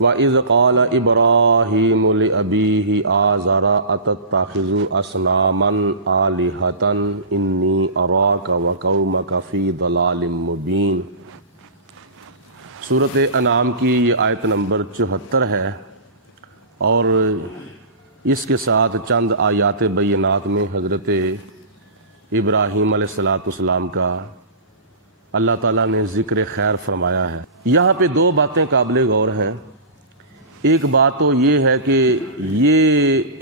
وَإِذْ قَالَ إِبْرَاهِيمُ لِأَبِيهِ آزَرَ أَتَتَّخِذُ أَصْنَامًا آلِهَةً إِنِّي أَرَاكَ وَقَوْمَكَ فِي ضَلَالٍ مُبِينٍ۔ سورۃ انعام کی یہ آیت نمبر 74 ہے، اور اس کے ساتھ چند آیات بینات میں حضرت ابراہیم علیہ السلام کا اللہ تعالیٰ نے ذکر خیر فرمایا ہے۔ یہاں پہ دو باتیں قابل غور ہیں۔ ایک بات تو یہ ہے کہ یہ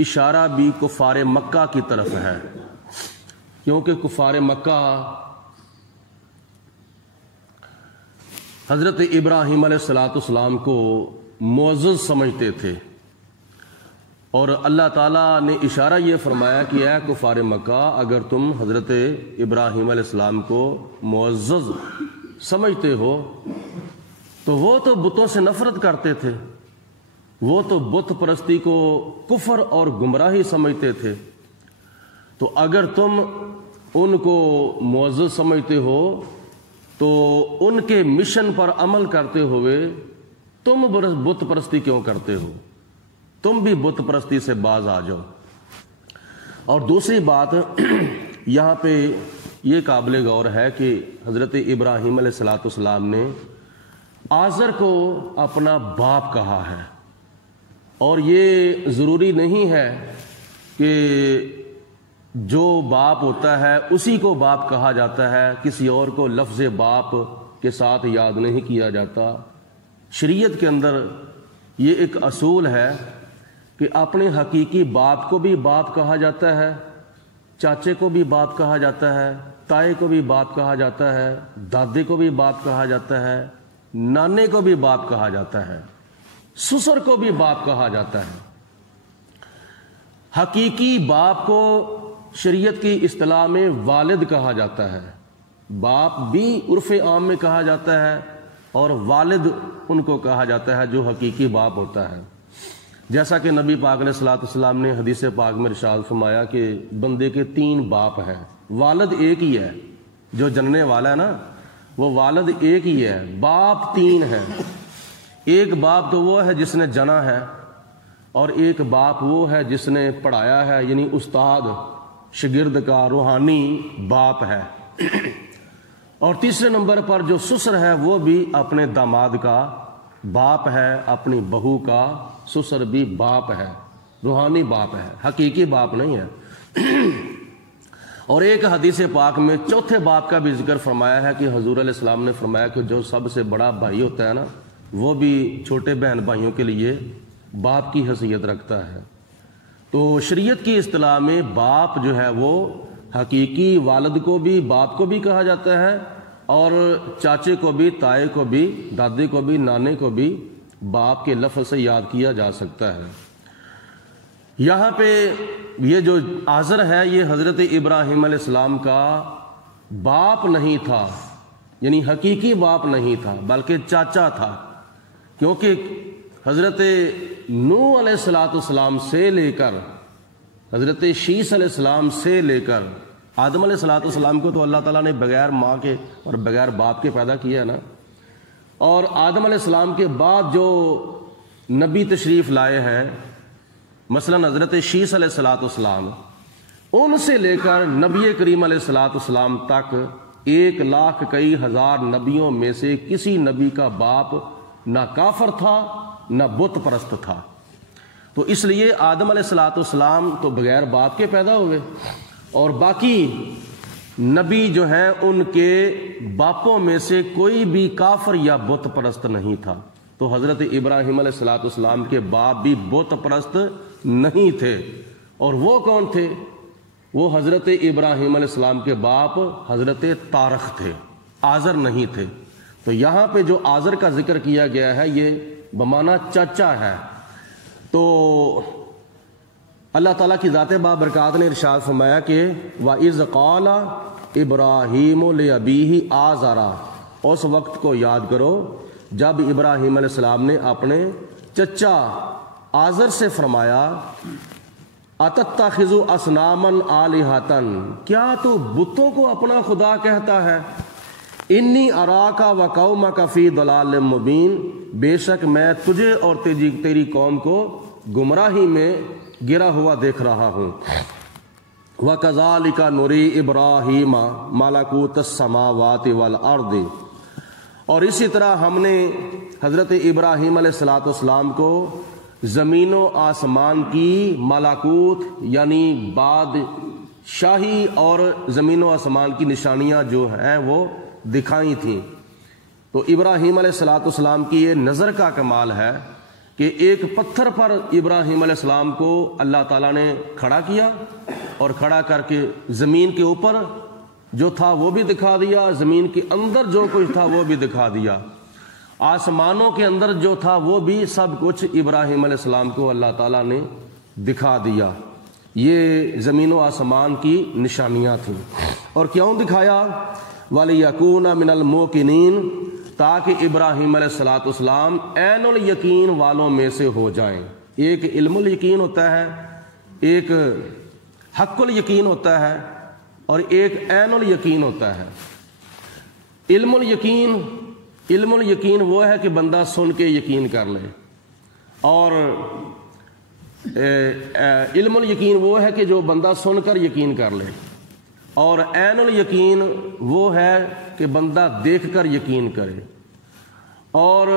اشارہ بھی کفار مکہ کی طرف ہے، کیونکہ کفار مکہ حضرت ابراہیم علیہ السلام کو معزز سمجھتے تھے، اور اللہ تعالیٰ نے اشارہ یہ فرمایا کہ اے کفار مکہ، اگر تم حضرت ابراہیم علیہ السلام کو معزز سمجھتے ہو تو وہ تو بتوں سے نفرت کرتے تھے، وہ تو بت پرستی کو کفر اور گمراہی سمجھتے تھے، تو اگر تم ان کو معزز سمجھتے ہو تو ان کے مشن پر عمل کرتے ہوئے تم بت پرستی کیوں کرتے ہو؟ تم بھی بت پرستی سے باز آ جاؤ۔ اور دوسری بات یہاں پہ یہ قابل غور ہے کہ حضرت ابراہیم علیہ السلام نے آزر کو اپنا باپ کہا ہے، اور یہ ضروری نہیں ہے کہ جو باپ ہوتا ہے اسی کو باپ کہا جاتا ہے، کسی اور کو لفظ باپ کے ساتھ یاد نہیں کیا جاتا۔ شریعت کے اندر یہ ایک اصول ہے کہ اپنے حقیقی باپ کو بھی باپ کہا جاتا ہے، چاچے کو بھی باپ کہا جاتا ہے، تائے کو بھی باپ کہا جاتا ہے، دادے کو بھی باپ کہا جاتا ہے، نانے کو بھی باپ کہا جاتا ہے، سسر کو بھی باپ کہا جاتا ہے۔ حقیقی باپ کو شریعت کی اصطلاح میں والد کہا جاتا ہے، باپ بھی عرف عام میں کہا جاتا ہے، اور والد ان کو کہا جاتا ہے جو حقیقی باپ ہوتا ہے۔ جیسا کہ نبی پاک علیہ السلام نے حدیث پاک میں ارشاد فرمایا کہ بندے کے 3 باپ ہیں، والد ایک ہی ہے، جو جننے والا ہے نا وہ والد ایک ہی ہے، باپ 3 ہیں۔ ایک باپ تو وہ ہے جس نے جنا ہے، اور ایک باپ وہ ہے جس نے پڑھایا ہے، یعنی استاد شاگرد کا روحانی باپ ہے۔ اور تیسرے نمبر پر جو سسر ہے وہ بھی اپنے داماد کا باپ ہے، اپنی بہو کا سسر بھی باپ ہے، روحانی باپ ہے، حقیقی باپ نہیں ہے۔ اور ایک حدیث پاک میں چوتھے باپ کا بھی ذکر فرمایا ہے کہ حضور علیہ السلام نے فرمایا کہ جو سب سے بڑا بھائی ہوتا ہے نا وہ بھی چھوٹے بہن بھائیوں کے لیے باپ کی حیثیت رکھتا ہے۔ تو شریعت کی اصطلاح میں باپ جو ہے وہ حقیقی والد کو بھی باپ کو بھی کہا جاتا ہے، اور چاچے کو بھی، تائے کو بھی، دادے کو بھی، نانے کو بھی باپ کے لفظ سے یاد کیا جا سکتا ہے۔ یہاں پہ یہ جو آزر ہے یہ حضرت ابراہیم علیہ السلام کا باپ نہیں تھا، یعنی حقیقی باپ نہیں تھا بلکہ چاچا تھا، کیونکہ حضرت نوح علیہ السلام سے لے کر حضرت شیس علیہ السلام سے لے کر آدم علیہ السلام کو تو اللہ تعالیٰ نے بغیر ماں کے اور بغیر باپ کے پیدا کیا ہے نا، اور آدم علیہ السلام کے بعد جو نبی تشریف لائے ہیں مثلا حضرت شیس علیہ السلام، ان سے لے کر نبی کریم علیہ السلام تک 1,00,000 کئی ہزار نبیوں میں سے کسی نبی کا باپ نہ کافر تھا نہ بت پرست تھا۔ تو اس لیے آدم علیہ السلام تو بغیر باپ کے پیدا ہوئے، اور باقی نبی جو ہیں ان کے باپوں میں سے کوئی بھی کافر یا بت پرست نہیں تھا۔ تو حضرت ابراہیم علیہ السلام کے باپ بھی بت پرست نہیں تھے، اور وہ کون تھے؟ وہ حضرت ابراہیم علیہ السلام کے باپ حضرت تارخ تھے، آزر نہیں تھے۔ تو یہاں پہ جو آزر کا ذکر کیا گیا ہے یہ بمعنی چچا ہے۔ تو اللہ تعالیٰ کی ذات بابرکات نے ارشاد فرمایا کہ وَإِذْ قَالَ إِبْرَاهِيمُ لِأَبِيهِ آزَرَ، اس وقت کو یاد کرو جب ابراہیم علیہ السلام نے اپنے چچا آزر سے فرمایا أَتَتَّخِذُ أَصْنَامًا آلِهَةً، کیا تو بتوں کو اپنا خدا کہتا ہے؟ إِنِّي أَرَاكَ وَقَوْمَكَ فِي ضَلَالٍ مُبِينٍ، بے شک میں تجھے اور تیری قوم کو گمراہی میں گرا ہوا دیکھ رہا ہوں۔ وَكَذَلِكَ نُرِي إِبْرَاهِيمَ مَلَكُوتَ السَّمَاوَاتِ وَالْأَرْضِ، اور اسی طرح ہم نے حضرت ابراہیم علیہ السلام کو زمین و آسمان کی ملکوت یعنی بادشاہی اور زمین و آسمان کی نشانیاں جو ہیں وہ دکھائی تھیں۔ تو ابراہیم علیہ السلام کی یہ نظر کا کمال ہے کہ ایک پتھر پر ابراہیم علیہ السلام کو اللہ تعالیٰ نے کھڑا کیا، اور کھڑا کر کے زمین کے اوپر جو تھا وہ بھی دکھا دیا، زمین کے اندر جو کچھ تھا وہ بھی دکھا دیا، آسمانوں کے اندر جو تھا وہ بھی سب کچھ ابراہیم علیہ السلام کو اللہ تعالیٰ نے دکھا دیا۔ یہ زمین و آسمان کی نشانیاں تھیں۔ اور کیوں دکھایا؟ وَلِيَكُونَ مِنَ الْمُوقِنِينَ، تاکہ ابراہیم علیہ السلام عین الیقین والوں میں سے ہو جائیں۔ ایک علم الیقین ہوتا ہے، ایک حق الیقین ہوتا ہے، اور ایک عین الیقین ہوتا ہے۔ علم الیقین وہ ہے کہ بندہ سن کے یقین کر لے، اور علم الیقین وہ ہے کہ جو بندہ سن کر یقین کر لے، اور عین الیقین وہ ہے کہ بندہ دیکھ کر یقین کرے، اور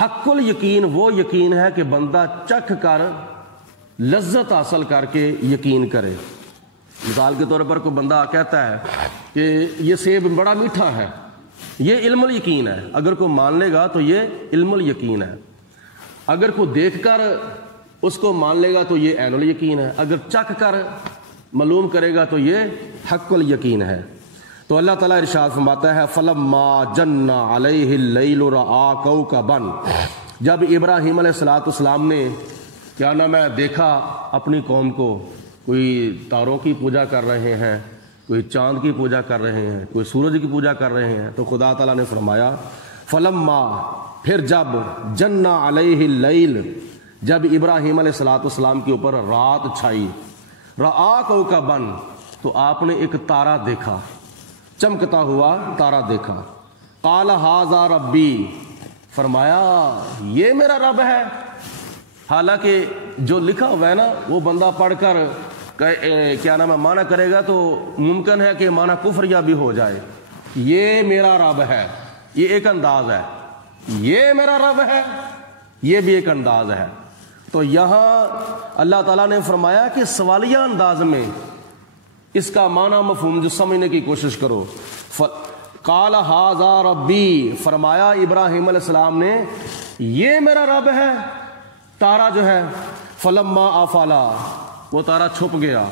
حق الیقین وہ یقین ہے کہ بندہ چکھ کر لذت حاصل کر کے یقین کرے۔ مثال کے طور پر کوئی بندہ کہتا ہے کہ یہ سیب بڑا میٹھا ہے، یہ علم الیقین ہے، اگر کوئی مان لے گا تو یہ علم الیقین ہے، اگر کوئی دیکھ کر اس کو مان لے گا تو یہ عین الیقین ہے، اگر چکھ کر معلوم کرے گا تو یہ حق الیقین ہے۔ تو اللہ تعالیٰ ارشاد فرماتا ہے فَلَمَّا جَنَّ عَلَيْهِ اللَّيْلُ رَأَىٰ كَوْكَبًا، جب ابراہیم علیہ السلام نے کیا نام ہے دیکھا اپنی قوم کو، کوئی تاروں کی پوجا کر رہے ہیں، کوئی چاند کی پوجا کر رہے ہیں، کوئی سورج کی پوجا کر رہے ہیں، تو خدا تعالیٰ نے فرمایا فلما، پھر جب جن علیہ اللیل، جب ابراہیم علیہ السلام کے اوپر رات چھائی، رآ کوکبن، تو آپ نے ایک تارا دیکھا، چمکتا ہوا تارا دیکھا، قال ھذا ربی، فرمایا یہ میرا رب ہے۔ حالانکہ جو لکھا ہوا ہے نا وہ بندہ پڑھ کر کیا نام ہے معنی کرے گا تو ممکن ہے کہ معنی کفریہ بھی ہو جائے۔ یہ میرا رب ہے، یہ ایک انداز ہے، یہ میرا رب ہے، یہ بھی ایک انداز ہے۔ تو یہاں اللہ تعالیٰ نے فرمایا کہ سوالیہ انداز میں اس کا معنی مفہوم جو سمجھنے کی کوشش کرو۔ قال ھذا ربی، فرمایا ابراہیم علیہ السلام نے یہ میرا رب ہے۔ تارا جو ہے فلما آفالا، وہ تارا چھپ گیا۔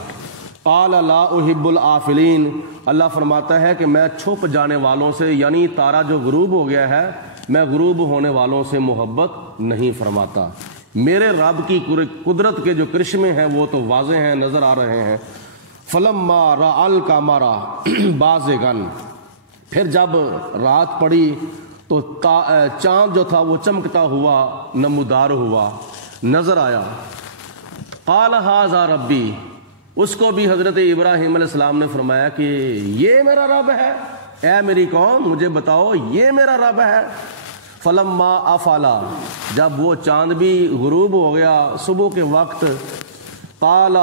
قال لا احب الآفلین، اللہ فرماتا ہے کہ میں چھپ جانے والوں سے، یعنی تارا جو غروب ہو گیا ہے، میں غروب ہونے والوں سے محبت نہیں فرماتا۔ میرے رب کی قدرت کے جو کرشمے ہیں وہ تو واضح ہیں، نظر آ رہے ہیں۔ فلما رأى القمر بازغا، پھر جب رات پڑی تو چاند جو تھا وہ چمکتا ہوا نمودار ہوا، نظر آیا۔ قال ھذا ربی، اس کو بھی حضرت ابراہیم علیہ السلام نے فرمایا کہ یہ میرا رب ہے، اے میری قوم مجھے بتاؤ یہ میرا رب ہے۔ فلما افالا، جب وہ چاند بھی غروب ہو گیا صبح کے وقت، قال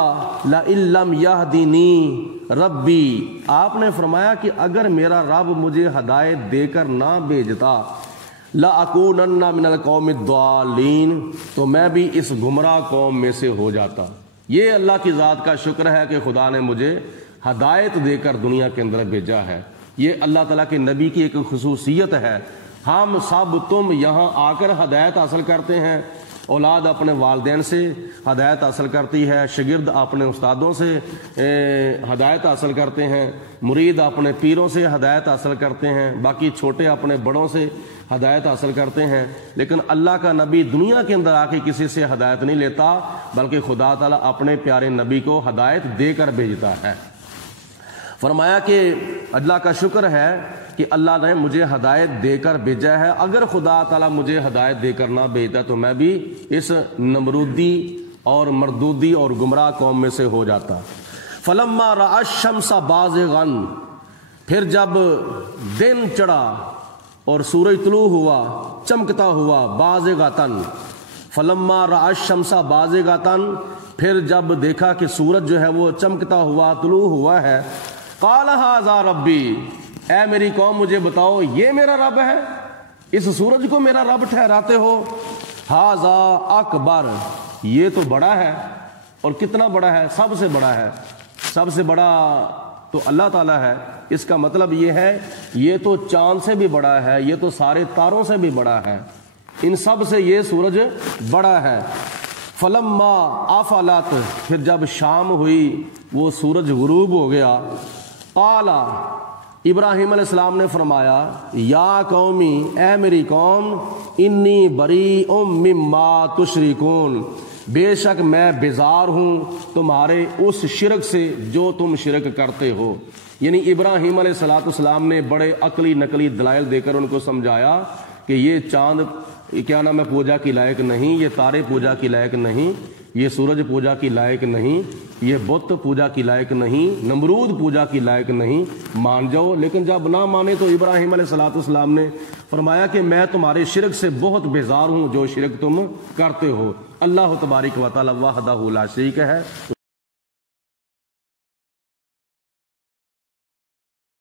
لئن لم یہدنی ربی، آپ نے فرمایا کہ اگر میرا رب مجھے ہدایت دے کر نہ بھیجتا، لأکونن من القوم الضالین، تو میں بھی اس گمراہ قوم میں سے ہو جاتا۔ یہ اللہ کی ذات کا شکر ہے کہ خدا نے مجھے ہدایت دے کر دنیا کے اندر بھیجا ہے۔ یہ اللہ تعالیٰ کے نبی کی ایک خصوصیت ہے۔ ہم سب تم یہاں آ کر ہدایت حاصل کرتے ہیں، اولاد اپنے والدین سے ہدایت حاصل کرتی ہے، شاگرد اپنے استادوں سے ہدایت حاصل کرتے ہیں، مرید اپنے پیروں سے ہدایت حاصل کرتے ہیں، باقی چھوٹے اپنے بڑوں سے ہدایت حاصل کرتے ہیں۔ لیکن اللہ کا نبی دنیا کے اندر آ کے کسی سے ہدایت نہیں لیتا، بلکہ خدا تعالیٰ اپنے پیارے نبی کو ہدایت دے کر بھیجتا ہے۔ فرمایا کہ اللہ کا شکر ہے کہ اللہ نے مجھے ہدایت دے کر بھیجا ہے، اگر خدا تعالیٰ مجھے ہدایت دے کر نہ بھیجتا تو میں بھی اس نمرودی اور مردودی اور گمراہ قوم میں سے ہو جاتا۔ فلما رأى الشمس بازغا، پھر جب دن چڑھا اور سورج طلوع ہوا چمکتا ہوا بازغاتن، فلما رأى الشمس بازغاتن، پھر جب دیکھا کہ سورج جو ہے وہ چمکتا ہوا طلوع ہوا ہے، قال ھذا ربی، اے میری قوم مجھے بتاؤ یہ میرا رب ہے، اس سورج کو میرا رب ٹھہراتے ہو؟ ھذا اکبر، یہ تو بڑا ہے، اور کتنا بڑا ہے؟ سب سے بڑا ہے، سب سے بڑا تو اللہ تعالیٰ ہے۔ اس کا مطلب یہ ہے یہ تو چاند سے بھی بڑا ہے، یہ تو سارے تاروں سے بھی بڑا ہے، ان سب سے یہ سورج بڑا ہے۔ فلما افلت، پھر جب شام ہوئی وہ سورج غروب ہو گیا، قال، ابراہیم علیہ السلام نے فرمایا، یا قومی، اے میری قوم، انی بریء مما تشرکون، بے شک میں بیزار ہوں تمہارے اس شرک سے جو تم شرک کرتے ہو۔ یعنی ابراہیم علیہ السلام نے بڑے عقلی نقلی دلائل دے کر ان کو سمجھایا کہ یہ چاند کیا نام ہے پوجا کی لائق نہیں، یہ تارے پوجا کی لائق نہیں، یہ سورج پوجا کی لائق نہیں، یہ بت پوجا کی لائق نہیں، نمرود پوجا کی لائق نہیں، مان جاؤ۔ لیکن جب نہ مانے تو ابراہیم علیہ السلام نے فرمایا کہ میں تمہارے شرک سے بہت بیزار ہوں جو شرک تم کرتے ہو۔ اللہ تبارک و تعالی وحدہ لا شریک ہے۔